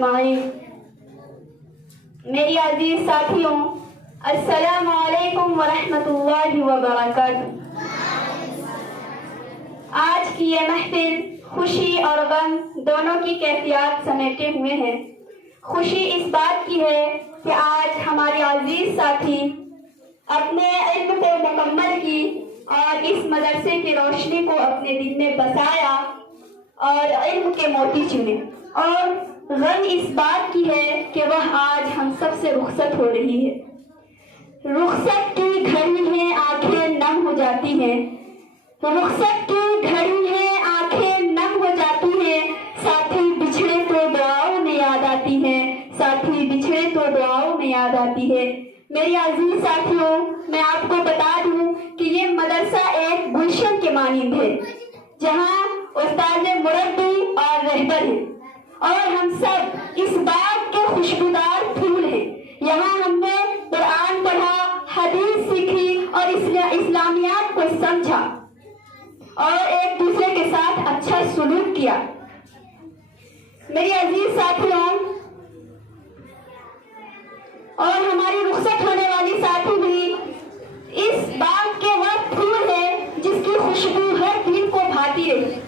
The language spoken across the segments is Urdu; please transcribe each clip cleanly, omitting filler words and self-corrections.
اجمعین۔ میری عزیز ساتھیوں، السلام علیکم ورحمۃ اللہ وبرکاتہ۔ آج کی یہ محفل خوشی اور غم دونوں کی کیفیات سمیٹے ہوئے ہیں۔ خوشی اس بات کی ہے کہ آج ہمارے عزیز ساتھی اپنے علم کو مکمل کی اور اس مدرسے کی روشنی کو اپنے دل میں بسایا اور علم کے موتی چنے، اور غم اس بات کی ہے کہ وہ آج ہم سب سے رخصت ہو رہی ہے۔ رخصت کی گھڑی ہے آنکھیں نم ہو جاتی ہیں، رخصت کی گھڑی ہے آنکھیں نم ہو جاتی ہیں، ساتھی بچھڑے تو دعاؤں میں یاد آتی ہے، ساتھی بچھڑے تو دعاؤں میں یاد آتی ہے۔ میری عزیز ساتھیوں، میں آپ کو بتا دوں کہ یہ مدرسہ ایک گلشن کے مانند ہے، جہاں استاد مربی اور رہبر ہیں، اور ہم سب اس باغ کے خوشبودار پھول ہیں۔ یہاں ہم نے قرآن پڑھا، حدیث سیکھی اور اسلامیات کو سمجھا اور ایک دوسرے کے ساتھ اچھا سلوک کیا۔ میری عزیز ساتھیوں، اور ہماری رخصت ہونے والی ساتھی بھی اس باغ کے وہ پھول ہے جس کی خوشبو ہر دل کو بھاتی رہی۔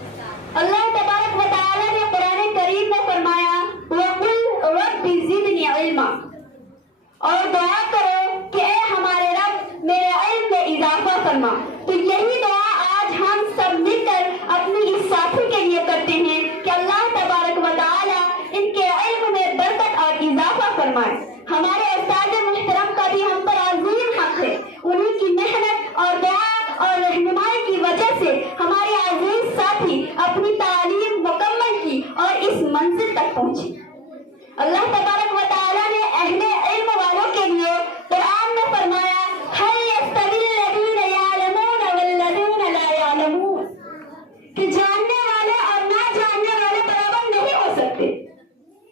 اللہ تبارک و تعالی نے قرآن کریم میں فرمایا وَقُلْ رَبِّ زِدْنِی عِلْمًا، اور دعا کرو کہ اے ہمارے رب میرے علم میں اضافہ فرما۔ تو یہی دعا آج ہم سب مل کر اپنی اس ساتھی کے لیے کرتے ہیں کہ اللہ تبارک و تعالی ان کے علم میں برکت اور اضافہ فرمائے۔ ہمارے استاد محترم کا بھی ہم پر عظیم حق ہے، انہیں کی محنت اور دعا اور رہنمائی کی وجہ سے ہمارے عزیز ساتھی اپنی تعلیم مکمل کی اور اس منزل تک پہنچی۔ اللہ تبارک و تعالی نے اہل علم والوں کے لیے قرآن میں فرمایا هَلْ يَسْتَوِي الَّذِينَ يَعْلَمُونَ وَالَّذِينَ لَا يَعْلَمُونَ، کہ جاننے والے اور نہ جاننے والے برابر نہیں ہو سکتے۔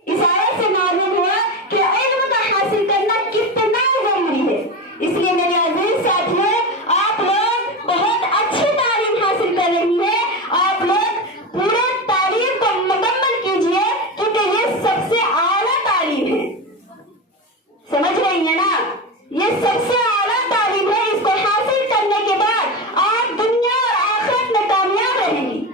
اس آیت سے معلوم ہوا کہ علم کا حاصل کرنا کتنا ضروری ہے۔ اس لیے میرے عزیز ساتھیوں، آپ لوگ بہت اچھی تعلیم حاصل کر رہی ہیں، آپ لوگ پورے تعلیم کو مکمل کیجئے کیونکہ یہ سب سے اعلیٰ تعلیم ہے۔ سمجھ رہی ہیں نا؟ یہ سب سے اعلیٰ تعلیم ہے، اس کو حاصل کرنے کے بعد آپ دنیا اور آخرت میں کامیاب رہیں گی،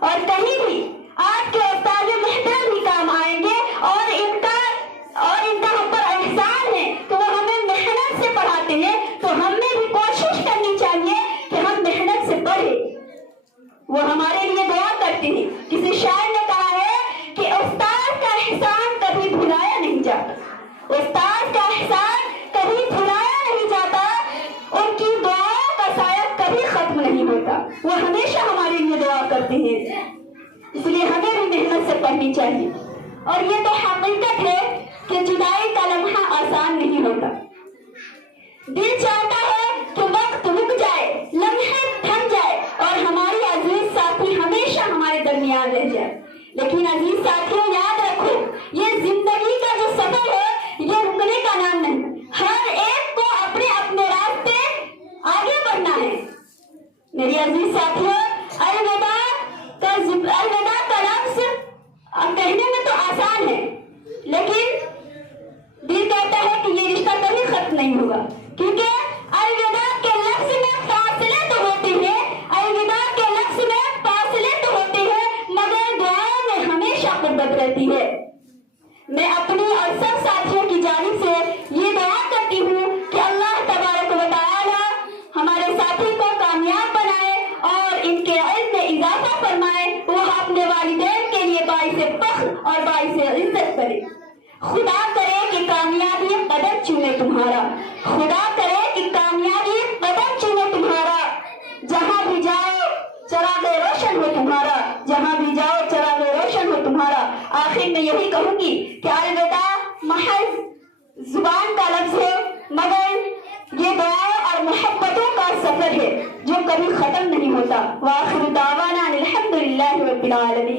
اور کہیں بھی آپ کے استاد محترم بھی کام آئیں گے، اور ان کا ہم پر احسان ہے کہ وہ ہمیں محنت سے پڑھاتے ہیں، تو ہم نے بھی کوشش کرنی چاہیے کہ ہم محنت سے پڑھیں۔ وہ ہمارے لیے دعا کرتے ہیں۔ کسی شاعر نے کہا ہے کہ استاد کا احسان کبھی بھلایا نہیں جاتا، استاد کا احسان کبھی بھلایا نہیں جاتا، ان کی دعاؤں کا سایہ کبھی ختم نہیں ہوتا، وہ ہمیشہ ہمارے لیے دعا کرتے ہیں۔ اس لیے ہمیں بھی محنت سے پڑھنی چاہیے۔ اور یہ تو حقیقت ہے کہ جدائی کا لمحہ آسان نہیں ہوتا۔ دل چاہتا ہے کہ وقت رک جائے، لمحے تھم جائے اور ہماری عزیز ساتھی ہمیشہ ہمارے درمیان رہ جائے، لیکن عزیز ساتھیوں یاد رکھو، یہ زندگی کا جو سفر ہے یہ رکنے کا نام نہیں۔ ہر ایک کو اپنے اپنے راستے آگے بڑھنا ہے۔ میری عزیز ساتھیوں، الوداع کا لفظ کہنے میں تو آسان ہے، لیکن دل کہتا ہے کہ یہ رشتہ کبھی ختم نہیں ہوگا، کیونکہ الوداع کے لفظ میں فاصلے تو ہوتے ہیں، الوداع کے لفظ میں فاصلے تو ہوتے ہیں، مگر دعاؤں میں ہمیشہ قربت رہتی ہے۔ میں اپنی اور سب ساتھیوں کی جانب سے یہ دعا کرتی ہوں کہ اللہ تبارک و تعالی ہمارے ساتھی کو کامیاب بنائے اور ان کے علم میں اضافہ فرمائے، وہ اپنے والدین کے لیے باعث فخر اور باعث عزت کرے۔ خدا کرے کہ کامیابی قدم چومے تمہارا، خدا کرے کہ کامیابی قدم چومے تمہارا، جہاں بھی جاؤ چراغ روشن ہو تمہارا، جہاں بھی جاؤ چراغ روشن ہو تمہارا۔ آخر میں یہی کہوں گی کہ الوداع محض زبان کا لفظ ہے، مگر یہ دعا اور محبتوں کا سفر ہے جو کبھی ختم نہیں ہوتا۔ وآخر دعوانا الحمدللہ رب العالمین۔